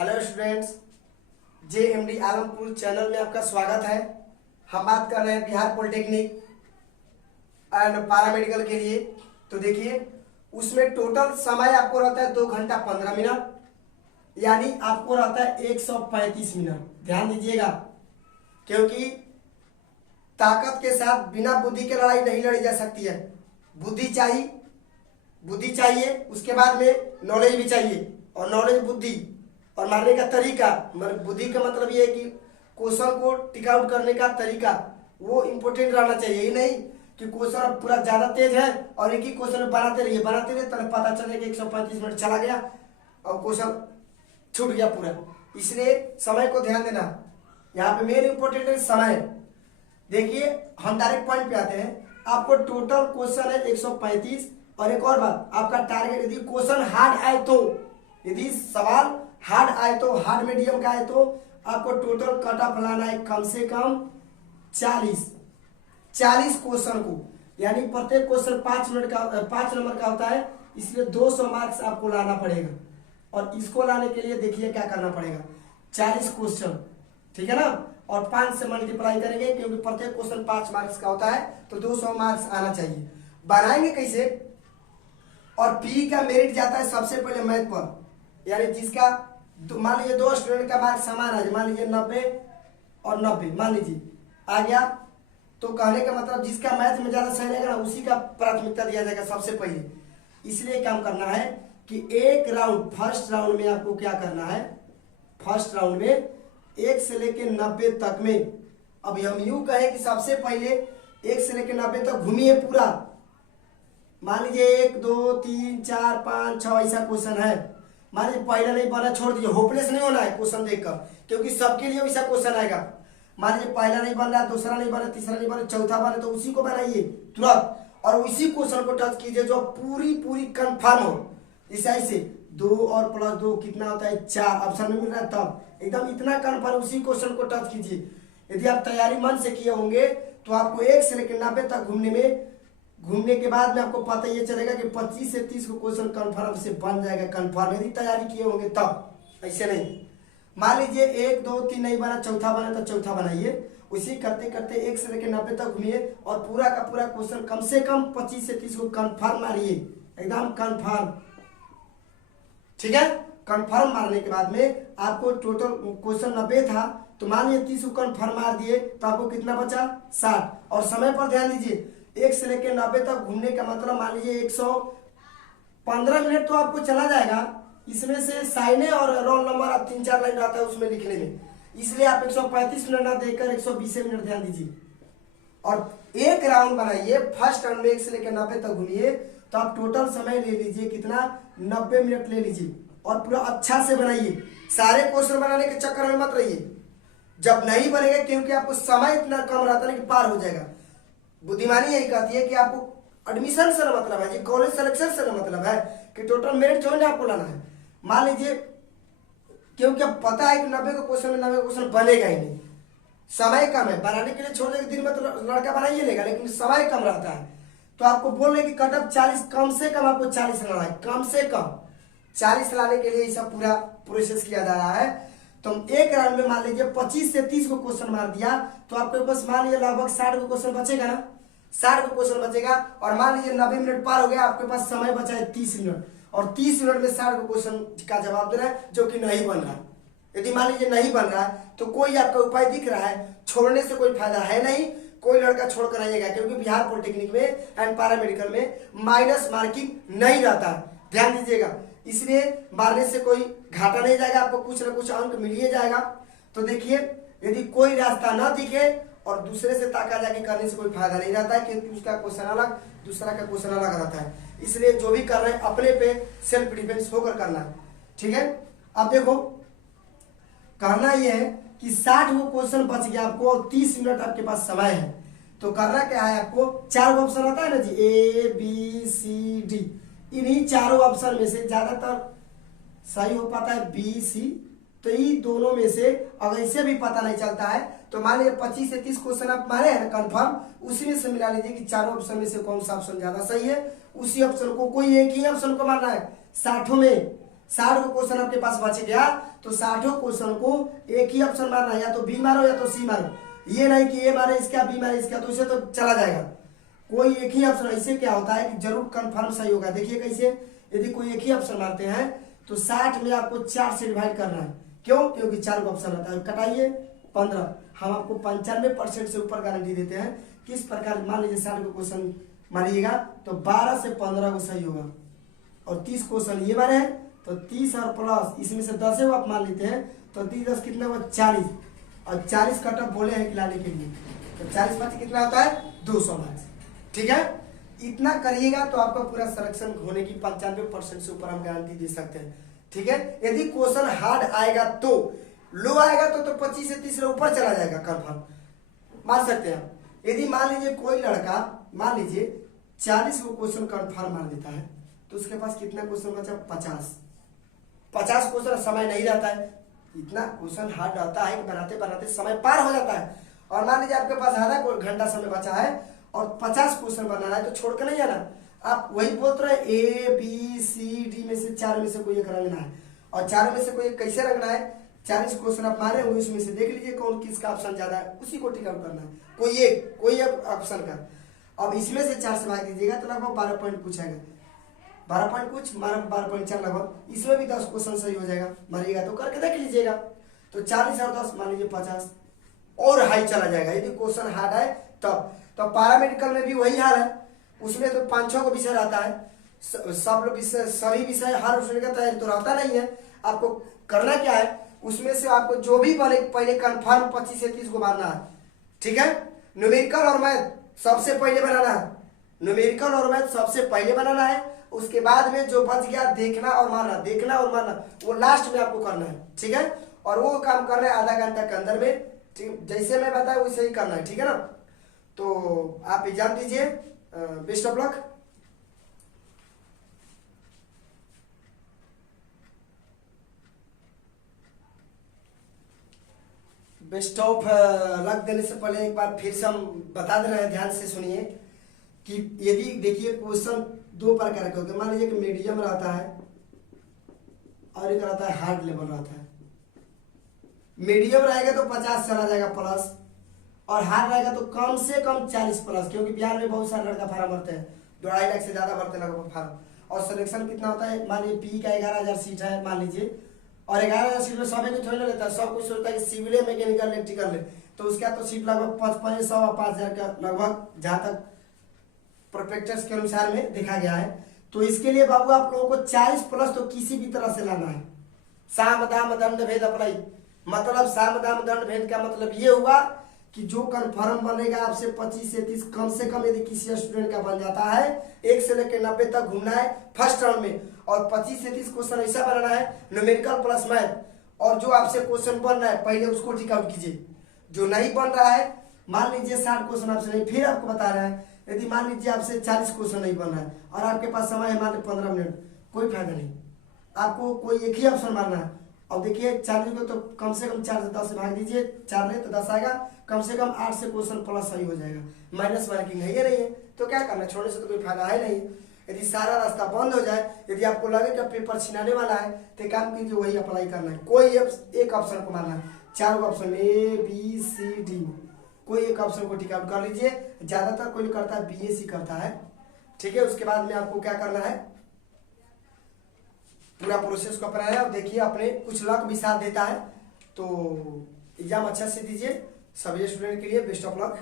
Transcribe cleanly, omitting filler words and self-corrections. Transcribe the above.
Hello students, JMD Alampur channel में आपका स्वागत है। हम बात कर रहे हैं बिहार पॉलिटेक्निक एंड पैरामेडिकल के लिए। तो देखिए, उसमें टोटल समय आपको रहता है 2 घंटा 15 मिनट, यानी आपको रहता है 135 मिनट। ध्यान दीजिएगा, क्योंकि ताकत के साथ बिना बुद्धि के लड़ाई नहीं लड़ी जा सकती है। बुद्धि चाहिए, उसके बाद में नॉलेज भी चाहिए, और नॉलेज बुद्धि और मारने का तरीका। बुद्धि का मतलब ये है कि क्वेश्चन को टिक आउट करने का तरीका वो इम्पोर्टेंट रहना चाहिए। ये नहीं कि क्वेश्चन पूरा ज्यादा तेज है और एक ही क्वेश्चन बनाते रहिए तब पता चले कि 135 मिनट चला गया और क्वेश्चन छूट गया पूरा। इसलिए समय को ध्यान देना। यहाँ पे मेन इंपॉर्टेंट है समय। देखिए, हम डायरेक्ट पॉइंट पे आते हैं। आपको टोटल क्वेश्चन है 135। और एक और बात, आपका टारगेट यदि क्वेश्चन हार्ड आए तो, यदि सवाल हार्ड आए तो, हार्ड मीडियम का आए तो आपको टोटल कट ऑफ लाना है कम से कम 40 क्वेश्चन को, यानी प्रत्येक क्वेश्चन 5 नंबर का होता है, इसलिए 200 मार्क्स आपको लाना पड़ेगा। और इसको लाने के लिए देखिए क्या करना पड़ेगा, 40 क्वेश्चन, ठीक है ना, और 5 से मल्टीप्लाई करेंगे क्योंकि प्रत्येक क्वेश्चन 5 मार्क्स का होता है, तो 200 मार्क्स आना चाहिए। बनाएंगे कैसे? और पी का मेरिट जाता है सबसे पहले मैथ पर, यानी जिसका मान लीजिए 2 स्टूडेंट का मार्क्स समान है, मान लीजिए 90 और 90 मान लीजिए आ गया, तो कहने का मतलब जिसका मैथ में ज्यादा सही रहेगा ना, उसी का प्राथमिकता दिया जाएगा सबसे पहले। इसलिए काम करना है कि एक राउंड, फर्स्ट राउंड में आपको क्या करना है, फर्स्ट राउंड में 1 से लेके 90 तक में, अब हम यूं कहें कि सबसे पहले 1 से लेके 90 तक घूमिए पूरा। मान लीजिए 1 2 3 4 5 6 ऐसा क्वेश्चन है, मान लीजिए पहला नहीं बना, छोड़ दीजिए। होपलेस नहीं होना है क्वेश्चन देखकर, क्योंकि सबके लिए वैसा क्वेश्चन आएगा। मान लीजिए पहला नहीं बन रहा, दूसरा नहीं बना, तीसरा नहीं बना, चौथा बना, तो उसी को बनाइए तुरंत, और उसी क्वेश्चन को टच कीजिए जो पूरी कंफर्म हो। जैसे ऐसे 2 और प्लस 2 कितना होता है 4, ऑप्शन में मिल रहा है, तब एकदम इतना कंफर्म उसी क्वेश्चन को टच कीजिए। यदि आप तैयारी मन से किए होंगे तो आपको 1 से लेकर 90 तक घूमने के बाद में आपको पता ये चलेगा कि 25 से 30 को क्वेश्चन कंफर्म से बन जाएगा, कंफर्म, यदि तैयारी किए होंगे तब। ऐसे नहीं, मान लीजिए 1 2 3 नहीं बना, चौथा बना तो चौथा बनाइए। उसी करते करते 1 से लेकर 90 तक घूमिए और पूरा का पूरा क्वेश्चन कम से कम 25 से 30 को कंफर्म मारिए, एकदम कंफर्म, ठीक है। कंफर्म मारने के बाद में आपको टोटल क्वेश्चन 90 था, तो मान लीजिए 30 को कंफर्म मार दिए तो आपको कितना बचा 60। और समय पर ध्यान दीजिए, 1 से लेकर 90 तक घूमने का मतलब मान लीजिए 115 मिनट तो आपको चला जाएगा। इसमें से साइने और रोल नंबर आप 3-4 लाइन आता है उसमें लिखने में, इसलिए आप 135 मिनट ना देकर 120 मिनट ध्यान दीजिए। और एक राउंड बनाइए, फर्स्ट राउंड में 1 से लेकर 90 तक घूमिए, तो आप टोटल समय ले लीजिए कितना, 90 मिनट ले लीजिए, और पूरा अच्छा से बनाइए। सारे क्वेश्चन बनाने के चक्कर में मत रहिए, जब नहीं बनेगा, क्योंकि आपको समय इतना कम रहता है कि पार हो जाएगा। बुद्धिमानी यही कहती है कि आपको एडमिशन से ना मतलब है, कॉलेज सिलेक्शन से ना मतलब है कि टोटल मेरिट थोड़ी आपको लाना है। मान लीजिए, क्योंकि अब पता है कि 90 का क्वेश्चन में 90 क्वेश्चन बनेगा ही नहीं, समय कम है, बनाने के लिए छोड़ देंगे दिन में तो लड़का बना ही लेगा, लेकिन समय कम रहता है। तो आपको बोल रहे कि कट ऑफ 40, कम से कम आपको 40 लाना है, कम से कम 40 लाने के लिए सब पूरा प्रोसेस किया जा रहा है। तो एक राउंड में मान लीजिए 25 से 30 को क्वेश्चन मार दिया, तो आपके पास मान लीजिए लगभग 60 को क्वेश्चन बचेगा ना, 60 को क्वेश्चन बचेगा। और मान लीजिए 90 मिनट पार हो गया, आपके पास समय बचा है 30 मिनट, और 30 मिनट में 60 को क्वेश्चन का जवाब देना है जो कि नहीं बन रहा है। यदि मान लीजिए नहीं बन रहा है तो कोई आपका उपाय दिख रहा है, छोड़ने से कोई फायदा है नहीं, कोई लड़का छोड़कर आइएगा, क्योंकि बिहार पॉलिटेक्निक में एंड पैरामेडिकल में माइनस मार्किंग नहीं रहता, ध्यान दीजिएगा। इसलिए मारने से कोई घाटा नहीं जाएगा, आपको कुछ ना कुछ अंक मिल ही जाएगा। तो देखिए, यदि कोई रास्ता ना दिखे और दूसरे से ताका जाके करने से कोई फायदा नहीं रहता है, क्योंकि उसका क्वेश्चन अलग, दूसरा का क्वेश्चन अलग रहता है। इसलिए जो भी कर रहे हैं अपने पे सेल्फ डिफेंस होकर करना है, ठीक है। अब देखो, करना यह है कि 60 वो क्वेश्चन बच गया आपको और 30 मिनट आपके पास समय है, तो करना क्या है, आपको 4 ऑप्शन आता है ना जी, A B C D, इन्हीं चारों ऑप्शन में से ज्यादातर सही हो पाता है B C, तो ये दोनों में से अगर इसे भी पता नहीं चलता है तो मान लीजिए 25 से 30 क्वेश्चन आप मारे हैं ना कंफर्म, उसी में से मिला लीजिए कि चारों ऑप्शन में से कौन सा ऑप्शन ज्यादा सही है, उसी ऑप्शन को, कोई एक ही ऑप्शन को मारना है। 60 60 को क्वेश्चन आपके पास बच गया तो 60 क्वेश्चन को एक ही ऑप्शन मारना है, या तो बी मारो या तो सी मारो। ये नहीं कि ए मारे इसका बी मारे इसका, तो इसे तो चला जाएगा। कोई एक ही ऑप्शन, ऐसे क्या होता है कि जरूर कंफर्म सही होगा। देखिए कैसे, यदि कोई एक ही ऑप्शन मारते हैं तो 60 में आपको 4 से डिवाइड करना है। क्यों? क्योंकि 4 का ऑप्शन रहता है। कटाइए 15। हम आपको 95% से ऊपर गारंटी देते हैं। किस प्रकार, मान लीजिए 60 को क्वेश्चन मारिएगा तो 12 से 15 को सही होगा, और 30 क्वेश्चन ये मारे हैं तो 30 और प्लस इसमें से 10 आप मान लेते हैं तो 30 10 कितना हुआ 40, और 40 कट ऑफ बोले हैं खिलाने के लिए, तो 40 5 कितना होता है 200 मार्क्स। ठीक है, इतना करिएगा तो आपका पूरा सिलेक्शन होने की 95% से ऊपर हम गारंटी दे सकते हैं। ठीक है, यदि क्वेश्चन हार्ड आएगा तो, लो आएगा तो 25 से 30 ऊपर चला जाएगा, कंफर्म मार सकते हैं। यदि मान लीजिए कोई लड़का मान लीजिए 40 को क्वेश्चन कंफर्म मार देता है तो उसके पास कितना क्वेश्चन बचा 50 क्वेश्चन, समय नहीं रहता है, इतना क्वेश्चन हार्ड रहता है कि बनाते बनाते समय पार हो जाता है। और मान लीजिए आपके पास आधा घंटा समय बचा है और 50 क्वेश्चन बनाना है, तो छोड़ के नहीं आना, आप वही बोलते रहे ए बी सी डी में से 4 में से कोई एक रंगना है, और 4 में से कोई एक कैसे रंगना है, 40 क्वेश्चन आप मारे हुए उसमें से देख लीजिए कौन किसका ऑप्शन ज्यादा है, उसी को टिक आउट करना है, कोई एक ऑप्शन का। अब इसमें से 4 से भाग दीजिएगा तो लगभग 12 पॉइंट कुछ आएगा, 12 पॉइंट कुछ 12.4 लगभग। इसमें भी 10 क्वेश्चन सही हो जाएगा, मारिएगा तो करके देख लीजिएगा। तो 40 और 10 मान लीजिए 50 और हाई चला जाएगा यदि क्वेश्चन हार्ड है तब। तो पैरामेडिकल में भी वही हाल है, उसमें तो 5-6 को विषय रहता है, सब विषय सभी विषय हर विषय का तैयारी तो रहता नहीं है। आपको करना क्या है, उसमें से आपको जो भी पहले कंफर्म 25 से 30 को मारना है। ठीक है, न्यूमेरिकल और मैथ सबसे पहले बनाना है, न्यूमेरिकल और मैथ सबसे पहले बनाना है। उसके बाद में जो बच गया देखना और मारना, वो लास्ट में आपको करना है। ठीक है, और वो काम करना है आधा घंटा के अंदर में। ठीक, जैसे मैं बताया वैसे ही करना है। ठीक है ना, तो आप एग्जाम दीजिए, best of luck. Best of luck देने से पहले एक बार फिर से हम बता दे रहे हैं, ध्यान से सुनिए कि यदि देखिए क्वेश्चन 2 प्रकार के होते हैं। मान लीजिए कि मीडियम रहता है और एक रहता है हार्ड लेवल रहता है। मीडियम रहेगा तो 50 चला जाएगा प्लस, और हार्ड रहेगा तो कम से कम 40 प्लस, क्योंकि बिहार में बहुत सारे लड़का फार्म भरते हैं, 2.5 लाख से ज्यादा भरते हैं लगभग फार्म। और सिलेक्शन कितना होता है, मान लीजिए पी का 11,000 सीट है मान लीजिए, और 11,000 सीट में सभी को थोड़ी ना रहता है, सब कुछ सोचता है कि सिविल मैकेनिकल इलेक्ट्रिकल ले, तो उसका तो सीट लगभग 500 और 5,000 का लगभग, जहां तक प्रोस्पेक्टस के अनुसार में देखा गया है। तो इसके लिए बाबू आप लोगों को 40 प्लस तो किसी भी तरह से लाना है। साम दाम दंड भेद अप्लाई, मतलब साम दाम दंड भेद का मतलब ये हुआ कि जो कन्फर्म बनेगा आपसे 25 से 30 कम से कम, यदि किसी स्टूडेंट का बन जाता है 1 से लेकर 90 तक घूमना है फर्स्ट राउंड में, और 25 से 30 क्वेश्चन ऐसा बनाना है न्यूमेरिकल प्लस मैथ, और जो आपसे क्वेश्चन बन रहा है पहले उसको टिक आउट कीजिए। जो नहीं बन रहा है, मान लीजिए 60 क्वेश्चन आपसे नहीं, फिर आपको बता रहा है, यदि मान लीजिए आपसे 40 क्वेश्चन नहीं बन रहा है और आपके पास समय है मान लीजिए 15 मिनट, कोई फायदा नहीं, आपको कोई एक ही ऑप्शन मारना है। अब देखिए 40 को तो कम से कम 4 से 10 से भाग दीजिए, 4 ले तो 10 आएगा, कम से कम 8 से क्वेश्चन प्लस सही हो जाएगा। माइनस मार्किंग है ये नहीं है, तो क्या करना, छोड़ने से तो कोई फायदा है नहीं। यदि सारा रास्ता बंद हो जाए, यदि आपको लगे कि पेपर छिनाने वाला है, तो काम कीजिए वही अप्लाई करना है, कोई एक ऑप्शन को मारना है। 4 option A B C D, कोई एक ऑप्शन को टिक आउट कर लीजिए। ज्यादातर कोई करता है बीएससी करता है। ठीक है, उसके बाद में आपको क्या करना है, पूरा प्रोसेस को अपनाना है। और देखिए अपने कुछ लक भी साथ देता है, तो एग्जाम अच्छा से दीजिए। सभी स्टूडेंट के लिए बेस्ट ऑफ लक।